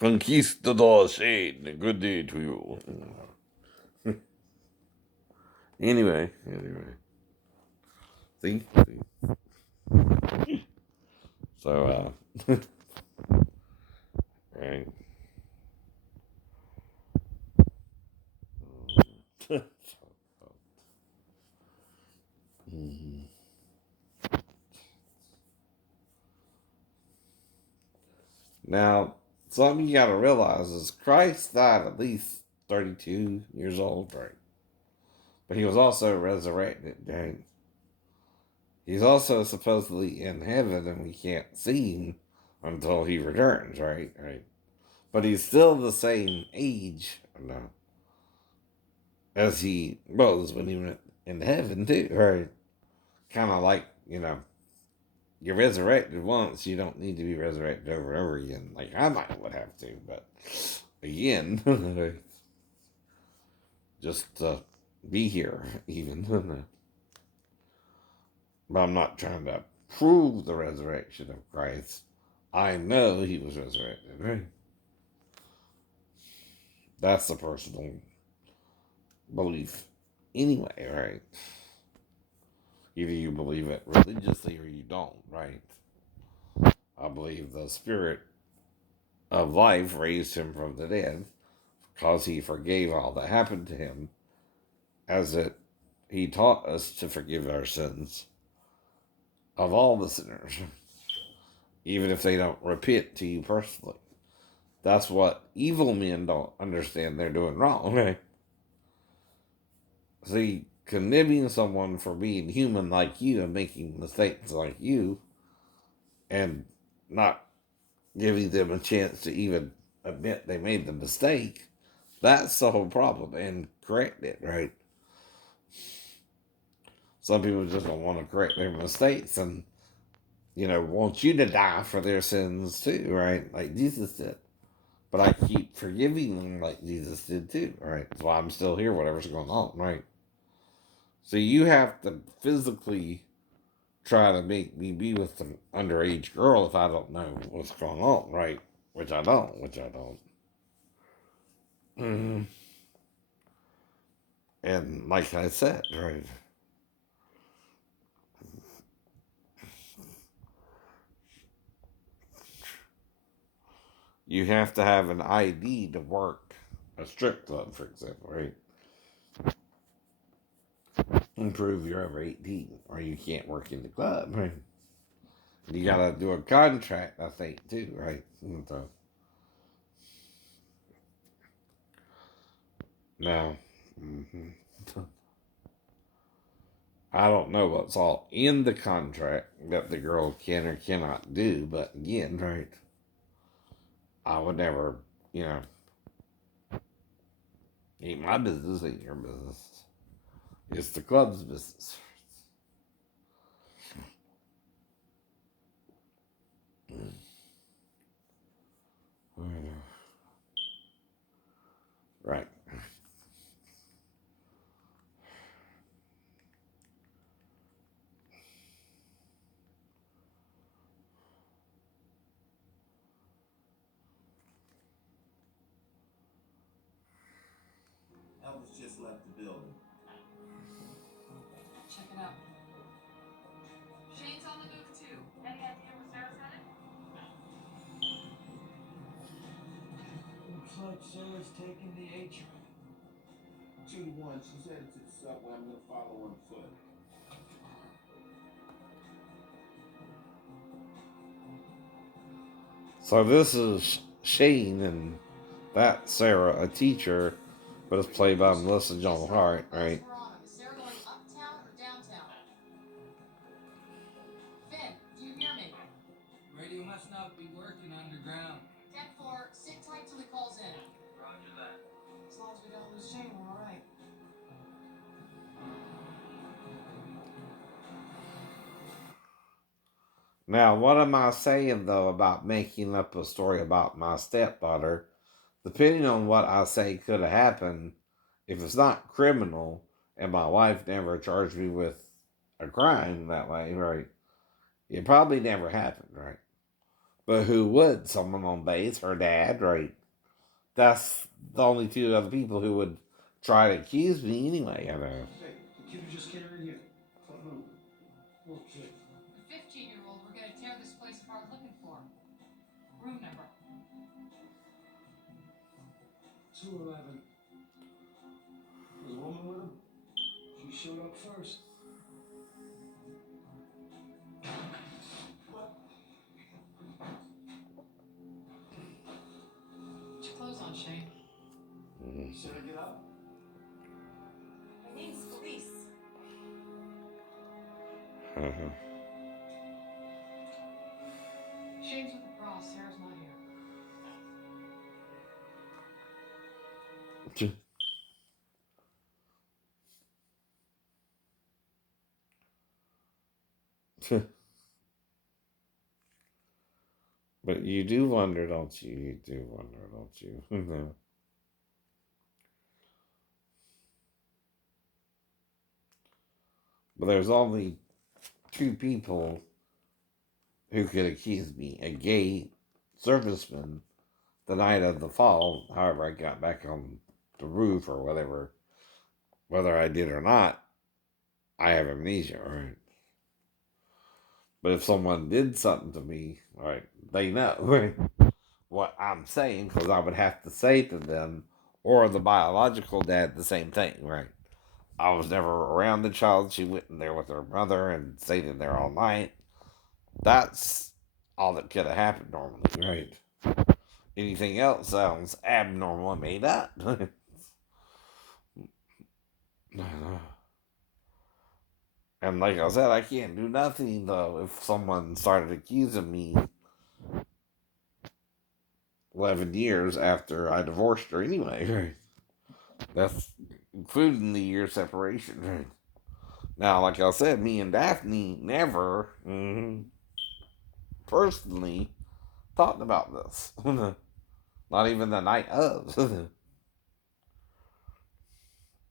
Conquistador Shane, good day to you. Anyway. See? So, right. Now, something you gotta realize is Christ died at least 32 years old, right? But he was also resurrected, right? He's also supposedly in heaven and we can't see him until he returns, right? Right. But he's still the same age, no, as he was when he went into heaven, too, right? Kind of like, you're resurrected once, you don't need to be resurrected over and over again. Like I might would have to, but again, just to be here, even. But I'm not trying to prove the resurrection of Christ. I know he was resurrected, right? That's the personal belief anyway, right? Either you believe it religiously or you don't, right? I believe the spirit of life raised him from the dead because he forgave all that happened to him, as it he taught us to forgive our sins of all the sinners, even if they don't repent to you personally. That's what evil men don't understand they're doing wrong, right? See, condemning someone for being human like you and making mistakes like you and not giving them a chance to even admit they made the mistake, that's the whole problem, and correct it, right? Some people just don't want to correct their mistakes and, want you to die for their sins too, right? Like Jesus did. But I keep forgiving them like Jesus did too, right? That's why I'm still here, whatever's going on, right? So you have to physically try to make me be with an underage girl if I don't know what's going on, right? Which I don't. Mm-hmm. And like I said, right, you have to have an ID to work a strip club, for example, right? And prove you're over 18 or you can't work in the club, right? You gotta do a contract, I think, too, right? So, now, mm-hmm. I don't know what's all in the contract that the girl can or cannot do, but again, right, I would never, you know, ain't my business, ain't your business. It's the club's business. Right. Elvis just left the building. Check it out. Shane's on the move too. Any idea where Sarah's headed? Looks like Sarah's taking the A train. 2 to 1, she's headed to the subway. I'm gonna follow on foot. So this is Shane and that Sarah, a teacher, but it's played by Melissa Joan Hart, right? Is Sarah going uptown or downtown? Finn, do you hear me? Radio must not be working underground. 10-4, sit tight till he calls in. Roger that. As long as we don't lose Shane, we're all right. Now, what am I saying though about making up a story about my stepdaughter? Depending on what I say could have happened, if it's not criminal and my wife never charged me with a crime that way, right? It probably never happened, right? But who would? Someone on base, her dad, right? That's the only two other people who would try to accuse me anyway. I know. Hey, the kid who just came in here. Front room. Little kid. The 15-year-old we're gonna tear this place apart looking for. Room number. 211. There's a woman with him. She showed up first. What? Put your clothes on, Shane. Should I get up? My name's Felice. Shane's with the pros. Sarah's not here. But you do wonder, don't you? You do wonder, don't you? But there's only two people who could accuse me: a gay serviceman the night of the fall. However, I got back on the roof or whatever, whether I did or not, I have amnesia, right? But if someone did something to me, right, they know, right, what I'm saying, because I would have to say to them or the biological dad the same thing, right? I was never around the child. She went in there with her mother and stayed in there all night. That's all that could have happened normally, right? Anything else sounds abnormal and made up. And like I said, I can't do nothing though if someone started accusing me 11 years after I divorced her anyway, right? That's including the year separation, right? Now, like I said, me and Daphne never personally talked about this. Not even the night of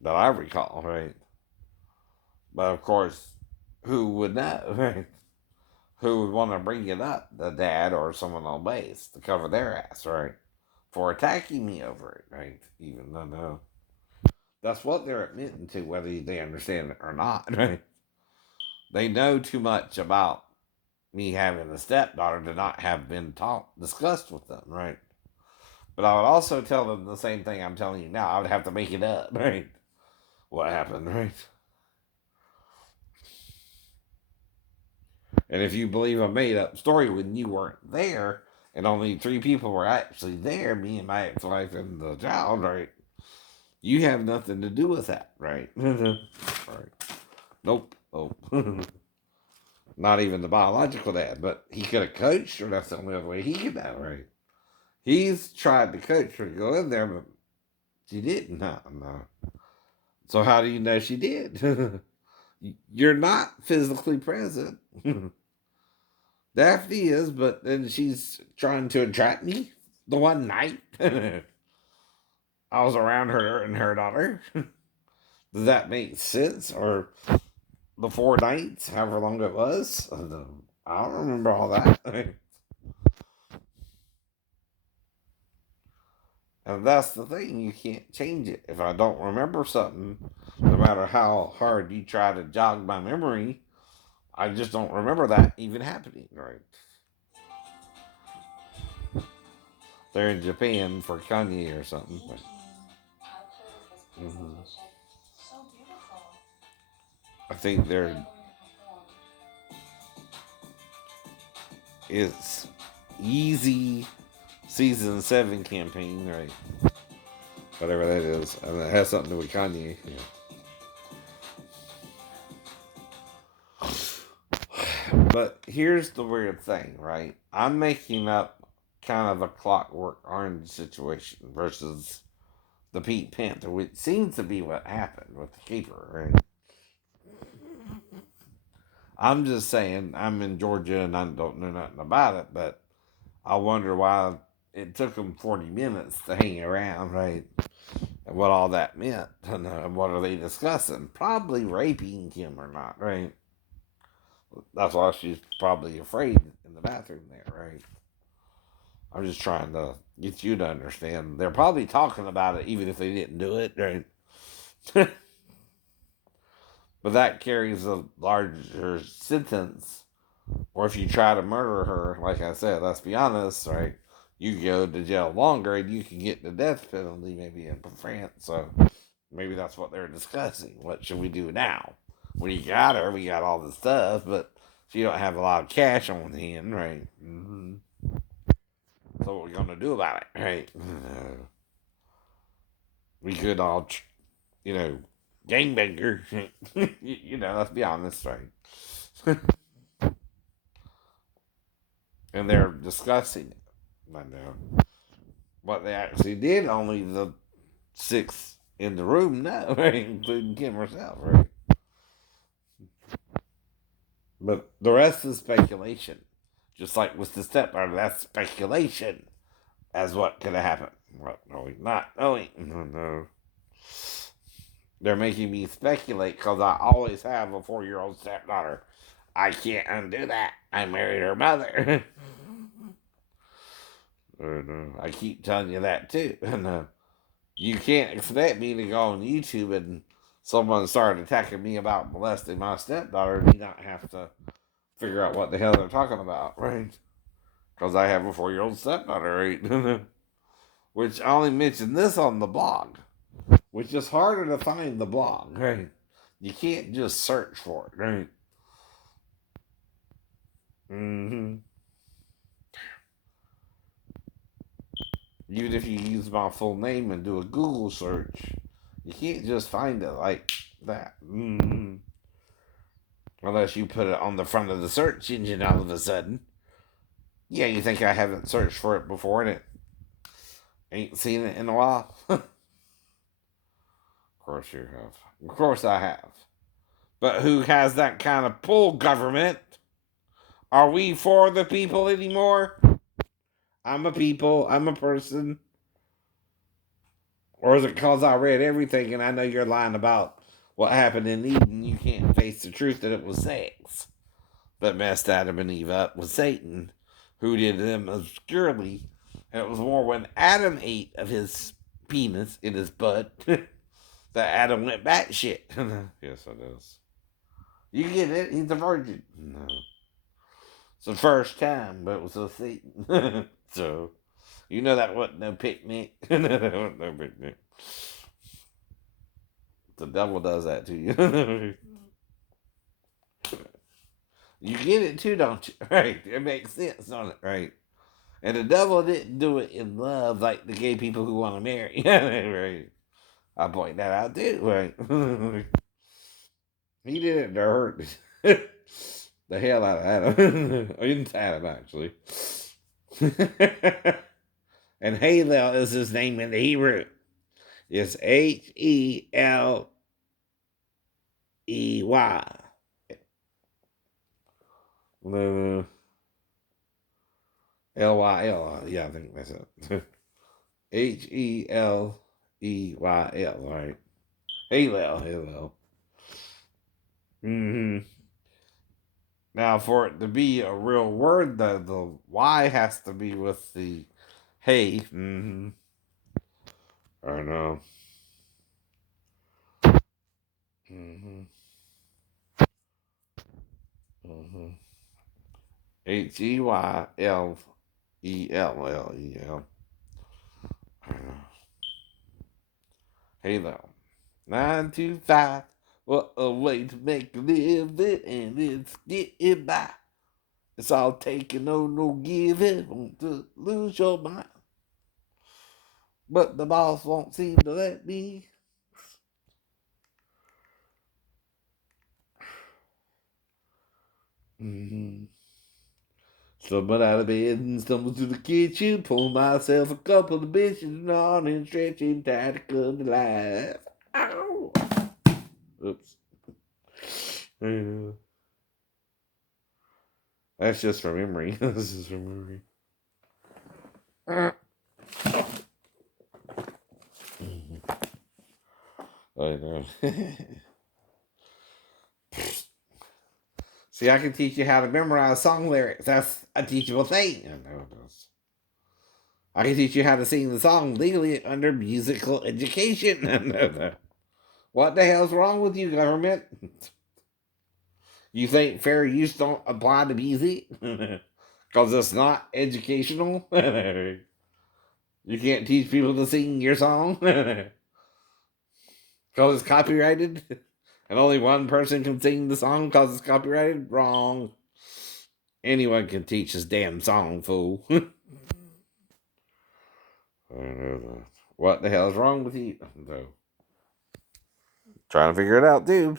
that I recall, right? But of course, who would know, right? Who would want to bring it up? The dad or someone on base to cover their ass, right? For attacking me over it, right? Even though, no. That's what they're admitting to, whether they understand it or not, right? They know too much about me having a stepdaughter to not have been discussed with them, right? But I would also tell them the same thing I'm telling you now. I would have to make it up, right? What happened, right? And if you believe a made up story when you weren't there and only three people were actually there, me and my ex wife and the child, right? You have nothing to do with that, right? Right. Nope. Nope. Not even the biological dad, but he could have coached her. That's the only other way he could have, right? He's tried to coach her to go in there, but she didn't. No. So how do you know she did? You're not physically present. Daphne is, but then she's trying to attract me the one night I was around her and her daughter. Does that make sense? Or the 4 nights, however long it was? I don't remember all that. And that's the thing, you can't change it. If I don't remember something, no matter how hard you try to jog my memory, I just don't remember that even happening, right? They're in Japan for Kanye or something. But, So beautiful. I think it's Easy Season 7 campaign, right? Whatever that is. And it has something to do with Kanye. Yeah. But here's the weird thing, right? I'm making up kind of a Clockwork Orange situation versus the Pink Panther, which seems to be what happened with the Keeper, right? I'm just saying, I'm in Georgia and I don't know nothing about it, but I wonder why it took them 40 minutes to hang around, right? And what all that meant. And what are they discussing? Probably raping him or not, right? That's why she's probably afraid in the bathroom there, right? I'm just trying to get you to understand. They're probably talking about it even if they didn't do it, right? But that carries a larger sentence. Or if you try to murder her, like I said, let's be honest, right? You go to jail longer and you can get the death penalty maybe in France. So maybe that's what they're discussing. What should we do now? When you got her, we got all the stuff, but she don't have a lot of cash on hand, right? Mm-hmm. So what we gonna do about it, right? We could all, gangbanger. Let's be honest, right? And they're discussing it. I know. What they actually did, only the 6 in the room know, right? Including Kim herself, right? But the rest is speculation. Just like with the stepbrother, that's speculation as what could have happened. What are we not knowing? No. They're making me speculate because I always have a 4-year-old stepdaughter. I can't undo that. I married her mother. I keep telling you that too. And you can't expect me to go on YouTube and someone started attacking me about molesting my stepdaughter and you not have to figure out what the hell they're talking about, right? Because I have a 4-year-old stepdaughter, right? Which I only mentioned this on the blog, which is harder to find the blog, right? You can't just search for it, right? Mm-hmm. Even if you use my full name and do a Google search, you can't just find it like that. Mm-hmm. Unless you put it on the front of the search engine all of a sudden. Yeah, you think I haven't searched for it before and it ain't seen it in a while? Of course you have. Of course I have. But who has that kind of pull, government? Are we for the people anymore? I'm a people. I'm a person. Or is it because I read everything and I know you're lying about what happened in Eden? You can't face the truth that it was sex that messed Adam and Eve up with Satan, who did them obscurely. And it was more when Adam ate of his penis in his butt that Adam went batshit. Yes, it is. You get it? He's a virgin. No. It's the first time, but it was a Satan. So, that wasn't no picnic. That wasn't no picnic. The devil does that to you. You get it too, don't you? Right? It makes sense on it, right? And the devil didn't do it in love like the gay people who want to marry. Right? I point that out too, right? He did it to hurt the hell out of Adam. Or into Adam, actually. And Halel is his name in the Hebrew. It's Heley. Lyl. Yeah, I think that's it. Heleyl, right? Halel. Mm-hmm. Now, for it to be a real word, the Y has to be with the hey. Mm-hmm. I know. Mm-hmm. Mm-hmm. Heyellel. I know. Halo. 9 to 5. What a way to make a living, and it's getting by. It's all taking, no giving. Want to lose your mind. But the boss won't seem to let me. Mm-hmm. Stumbled out of bed and stumbled to the kitchen. Pulled myself a couple of bitches on and stretching, tired to come to life. Ow! Oops. That's just from memory. This is from memory. I know. See, I can teach you how to memorize song lyrics. That's a teachable thing. I know it is. I can teach you how to sing the song legally under musical education. What the hell's wrong with you, government? You think fair use don't apply to music? Because it's not educational? You can't teach people to sing your song? Because it's copyrighted? And only one person can sing the song because it's copyrighted? Wrong. Anyone can teach this damn song, fool. What the hell is wrong with you? So, trying to figure it out, too.